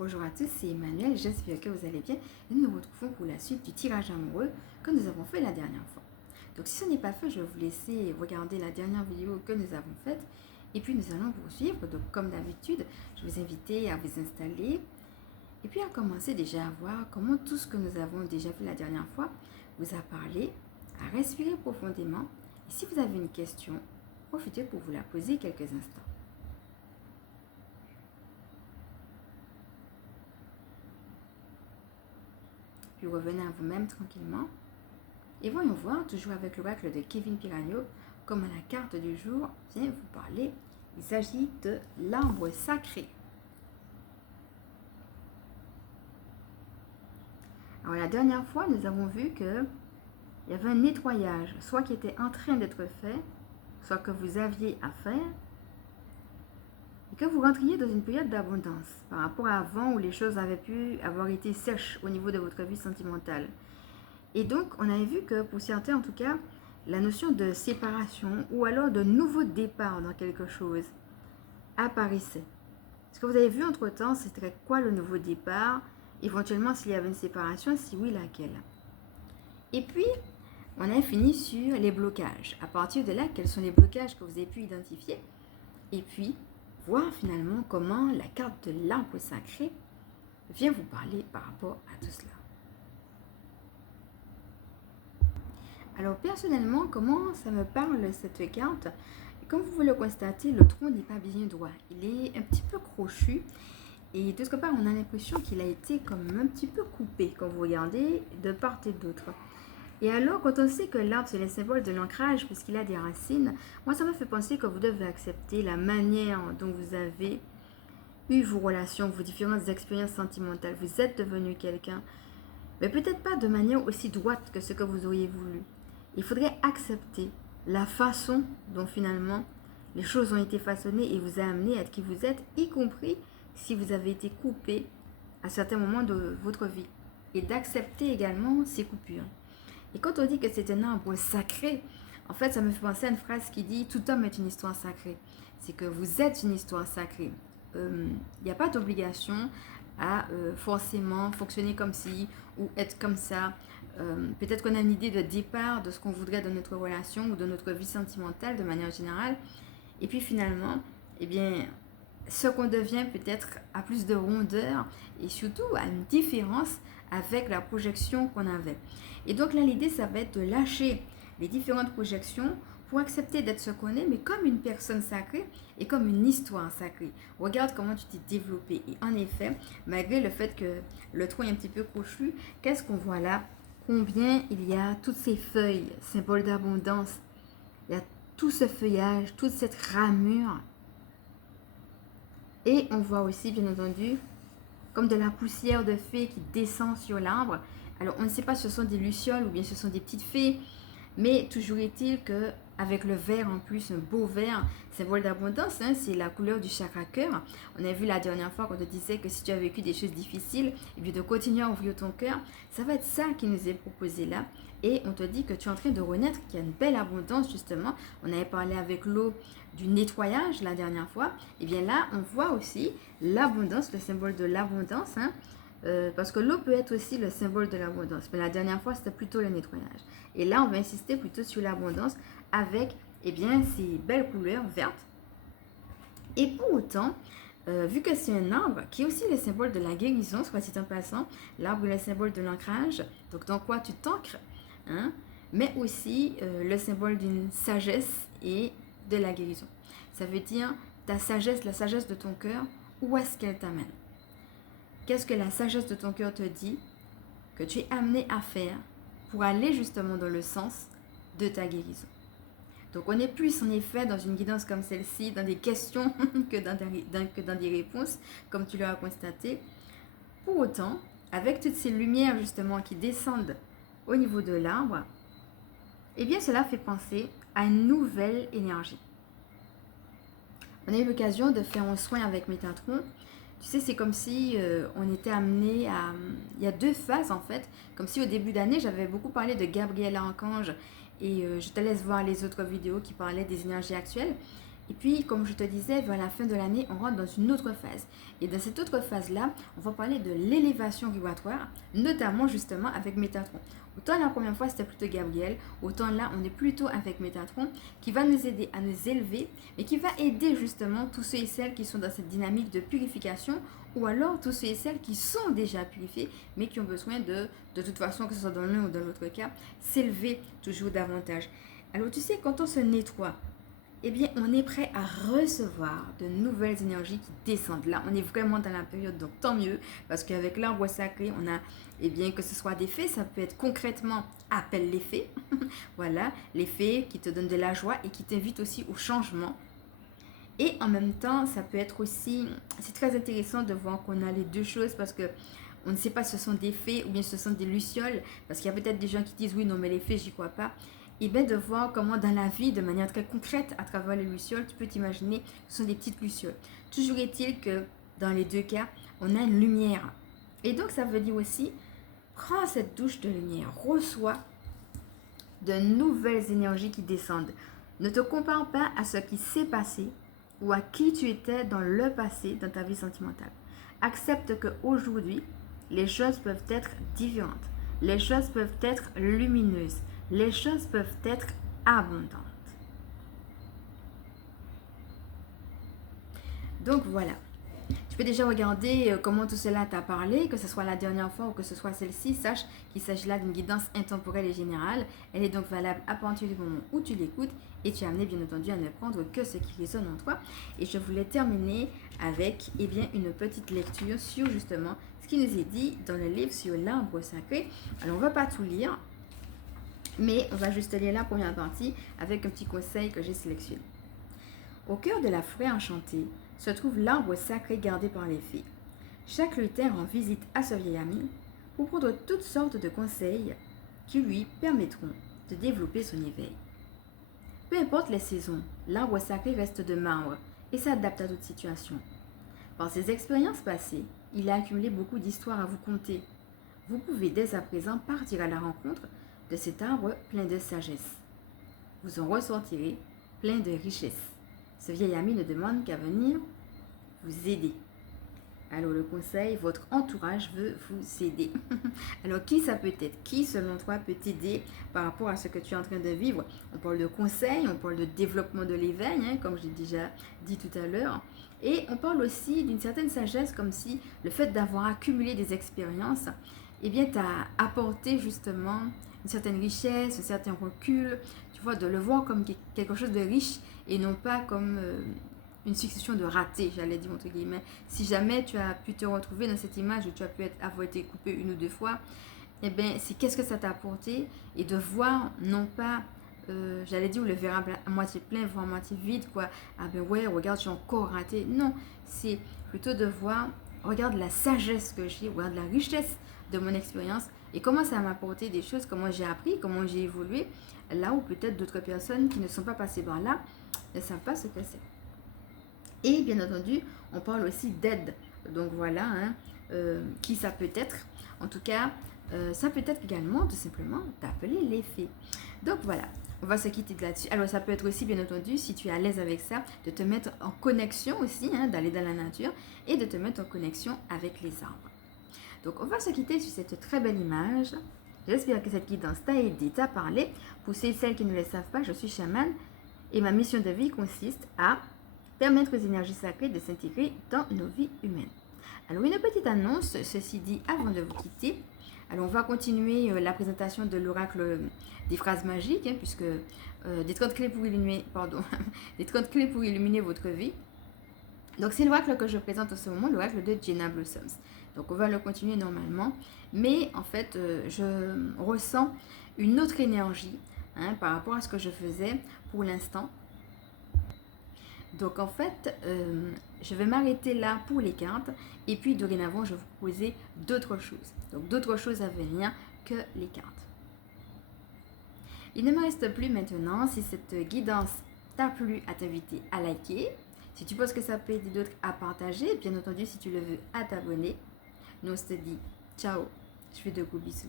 Bonjour à tous, c'est Emmanuel, j'espère que vous allez bien et nous nous retrouvons pour la suite du tirage amoureux que nous avons fait la dernière fois. Donc si ce n'est pas fait, je vais vous laisser regarder la dernière vidéo que nous avons faite et puis nous allons poursuivre. Donc comme d'habitude, je vous invite à vous installer et puis à commencer déjà à voir comment tout ce que nous avons déjà fait la dernière fois vous a parlé, à respirer profondément et si vous avez une question, profitez pour vous la poser quelques instants. Puis revenez à vous-même tranquillement. Et voyons voir, toujours avec l'oracle de Kevin Piragno, comme la carte du jour vient vous parler. Il s'agit de l'arbre sacré. Alors la dernière fois, nous avons vu qu'il y avait un nettoyage, soit qui était en train d'être fait, soit que vous aviez à faire, et que vous rentriez dans une période d'abondance par rapport à avant où les choses avaient pu avoir été sèches au niveau de votre vie sentimentale. Et donc, on avait vu que pour certains, en tout cas, la notion de séparation ou alors de nouveau départ dans quelque chose apparaissait. Ce que vous avez vu entre-temps, c'était quoi le nouveau départ? Éventuellement, s'il y avait une séparation, si oui, laquelle? Et puis, on a fini sur les blocages. À partir de là, quels sont les blocages que vous avez pu identifier? Et puis, voir finalement comment la carte de l'arbre sacré vient vous parler par rapport à tout cela. Alors personnellement, comment ça me parle cette carte? Comme vous le constatez, le tronc n'est pas bien droit. Il est un petit peu crochu et de ce part, on a l'impression qu'il a été comme un petit peu coupé quand vous regardez de part et d'autre. Et alors, quand on sait que l'arbre, c'est le symbole de l'ancrage puisqu'il a des racines, moi, ça me fait penser que vous devez accepter la manière dont vous avez eu vos relations, vos différentes expériences sentimentales. Vous êtes devenu quelqu'un, mais peut-être pas de manière aussi droite que ce que vous auriez voulu. Il faudrait accepter la façon dont finalement les choses ont été façonnées et vous a amené à être qui vous êtes, y compris si vous avez été coupé à certains moments de votre vie. Et d'accepter également ces coupures. Et quand on dit que c'est un arbre sacré, en fait, ça me fait penser à une phrase qui dit « Tout homme est une histoire sacrée ». C'est que vous êtes une histoire sacrée. Il n'y a pas d'obligation à forcément fonctionner comme ci ou être comme ça. Peut-être qu'on a une idée de départ de ce qu'on voudrait dans notre relation ou dans notre vie sentimentale de manière générale. Et puis finalement, eh bien, ce qu'on devient peut-être a plus de rondeur et surtout a une différence avec la projection qu'on avait. Et donc là, l'idée, ça va être de lâcher les différentes projections pour accepter d'être ce qu'on est, mais comme une personne sacrée et comme une histoire sacrée. Regarde comment tu t'es développé. Et en effet, malgré le fait que le tronc est un petit peu crochu, qu'est-ce qu'on voit là? Combien il y a toutes ces feuilles, symbole d'abondance. Il y a tout ce feuillage, toute cette ramure. Et on voit aussi, bien entendu, comme de la poussière de fées qui descend sur l'arbre. Alors, on ne sait pas si ce sont des lucioles ou bien ce sont des petites fées, mais toujours est-il que avec le vert en plus, un beau vert, symbole d'abondance, hein, c'est la couleur du chakra cœur. On a vu la dernière fois quand on disait que si tu as vécu des choses difficiles, et bien de continuer à ouvrir ton cœur, ça va être ça qui nous est proposé là. Et on te dit que tu es en train de renaître, qu'il y a une belle abondance justement. On avait parlé avec l'eau du nettoyage la dernière fois. Et bien là, on voit aussi l'abondance, le symbole de l'abondance, hein, parce que l'eau peut être aussi le symbole de l'abondance. Mais la dernière fois, c'était plutôt le nettoyage. Et là, on va insister plutôt sur l'abondance avec eh bien, ces belles couleurs vertes. Et pour autant, vu que c'est un arbre qui est aussi le symbole de la guérison, soit dit en passant, l'arbre est le symbole de l'ancrage, donc dans quoi tu t'ancres, hein, mais aussi le symbole d'une sagesse et de la guérison. Ça veut dire ta sagesse, la sagesse de ton cœur, où est-ce qu'elle t'amène? Qu'est-ce que la sagesse de ton cœur te dit que tu es amené à faire pour aller justement dans le sens de ta guérison? Donc on est plus en effet dans une guidance comme celle-ci, dans des questions que dans des réponses, comme tu l'as constaté. Pour autant, avec toutes ces lumières justement qui descendent au niveau de l'arbre, eh bien cela fait penser à une nouvelle énergie. On a eu l'occasion de faire un soin avec Métatron. Tu sais, c'est comme si on était amené à... Il y a deux phases en fait. Comme si au début d'année, j'avais beaucoup parlé de Gabriel Archange et je te laisse voir les autres vidéos qui parlaient des énergies actuelles. Et puis, comme je te disais, vers la fin de l'année, on rentre dans une autre phase. Et dans cette autre phase-là, on va parler de l'élévation vibratoire, notamment justement avec Métatron. Autant la première fois, c'était plutôt Gabriel, autant là, on est plutôt avec Métatron qui va nous aider à nous élever, mais qui va aider justement tous ceux et celles qui sont dans cette dynamique de purification, ou alors tous ceux et celles qui sont déjà purifiés, mais qui ont besoin de toute façon, que ce soit dans l'un ou dans l'autre cas, s'élever toujours davantage. Alors tu sais, quand on se nettoie, eh bien, on est prêt à recevoir de nouvelles énergies qui descendent. Là, on est vraiment dans la période, donc tant mieux, parce qu'avec l'arbre sacré, on a, eh bien, que ce soit des fées, ça peut être concrètement, appelle les fées. Voilà, les fées qui te donnent de la joie et qui t'invitent aussi au changement. Et en même temps, ça peut être aussi, c'est très intéressant de voir qu'on a les deux choses parce que on ne sait pas si ce sont des fées ou bien ce sont des lucioles, parce qu'il y a peut-être des gens qui disent oui, non, mais les fées, j'y crois pas. Et bien de voir comment dans la vie, de manière très concrète, à travers les lucioles, tu peux t'imaginer que ce sont des petites lucioles. Toujours est-il que dans les deux cas, on a une lumière. Et donc ça veut dire aussi, prends cette douche de lumière, reçois de nouvelles énergies qui descendent. Ne te compare pas à ce qui s'est passé ou à qui tu étais dans le passé, dans ta vie sentimentale. Accepte qu'aujourd'hui, les choses peuvent être différentes. Les choses peuvent être lumineuses. Les choses peuvent être abondantes. Donc voilà. Tu peux déjà regarder comment tout cela t'a parlé, que ce soit la dernière fois ou que ce soit celle-ci. Sache qu'il s'agit là d'une guidance intemporelle et générale. Elle est donc valable à partir du moment où tu l'écoutes et tu es amené bien entendu à ne prendre que ce qui résonne en toi. Et je voulais terminer avec une petite lecture sur justement ce qui nous est dit dans le livre sur l'arbre sacré. Alors on ne va pas tout lire, mais on va juste lire la première partie avec un petit conseil que j'ai sélectionné. Au cœur de la forêt enchantée se trouve l'arbre sacré gardé par les fées. Chaque lutin rend visite à ce vieil ami pour prendre toutes sortes de conseils qui lui permettront de développer son éveil. Peu importe les saisons, l'arbre sacré reste de marbre et s'adapte à toute situation. Par ses expériences passées, il a accumulé beaucoup d'histoires à vous conter. Vous pouvez dès à présent partir à la rencontre de cet arbre plein de sagesse. Vous en ressortirez plein de richesses. Ce vieil ami ne demande qu'à venir vous aider. Alors le conseil, votre entourage veut vous aider. Alors qui ça peut être? Qui selon toi peut t'aider par rapport à ce que tu es en train de vivre? On parle de conseils, on parle de développement de l'éveil, comme j'ai déjà dit tout à l'heure. Et on parle aussi d'une certaine sagesse, comme si le fait d'avoir accumulé des expériences, t'a apporté justement une certaine richesse, un certain recul, tu vois, de le voir comme quelque chose de riche et non pas comme une succession de ratés, j'allais dire entre guillemets. Si jamais tu as pu te retrouver dans cette image où tu as pu avoir été coupé une ou deux fois, c'est qu'est-ce que ça t'a apporté et de voir non pas, j'allais dire le verre à moitié plein, voire à moitié vide, quoi. Ah ben ouais, regarde, j'ai encore raté. Non, c'est plutôt de voir, regarde la sagesse que j'ai, regarde la richesse de mon expérience et comment ça m'a apporté des choses, comment j'ai appris, comment j'ai évolué, là où peut-être d'autres personnes qui ne sont pas passées par là ne savent pas ce que c'est. Et bien entendu, on parle aussi d'aide. Donc voilà, qui ça peut être. En tout cas, ça peut être également tout simplement d'appeler les fées. Donc voilà, on va se quitter là-dessus. Alors ça peut être aussi bien entendu, si tu es à l'aise avec ça, de te mettre en connexion aussi, d'aller dans la nature et de te mettre en connexion avec les arbres. Donc on va se quitter sur cette très belle image. J'espère que cette guidance t'a aidé, t'a parlé. Pour celles qui ne le savent pas, je suis chamane et ma mission de vie consiste à permettre aux énergies sacrées de s'intégrer dans nos vies humaines. Alors une petite annonce, ceci dit, avant de vous quitter. Alors on va continuer la présentation de l'oracle des phrases magiques, puisque des 30 clés pour illuminer, des 30 clés pour illuminer votre vie. Donc c'est l'oracle que je présente en ce moment, l'oracle de Jenna Blossoms. Donc on va le continuer normalement, mais en fait je ressens une autre énergie par rapport à ce que je faisais pour l'instant. Donc en fait, je vais m'arrêter là pour les cartes et puis dorénavant, je vais vous proposer d'autres choses. Donc d'autres choses à venir que les cartes. Il ne me reste plus maintenant, si cette guidance t'a plu, à t'inviter à liker. Si tu penses que ça peut aider d'autres, à partager. Bien entendu, si tu le veux, à t'abonner. Nous, on se dit ciao. Je fais de gros bisous.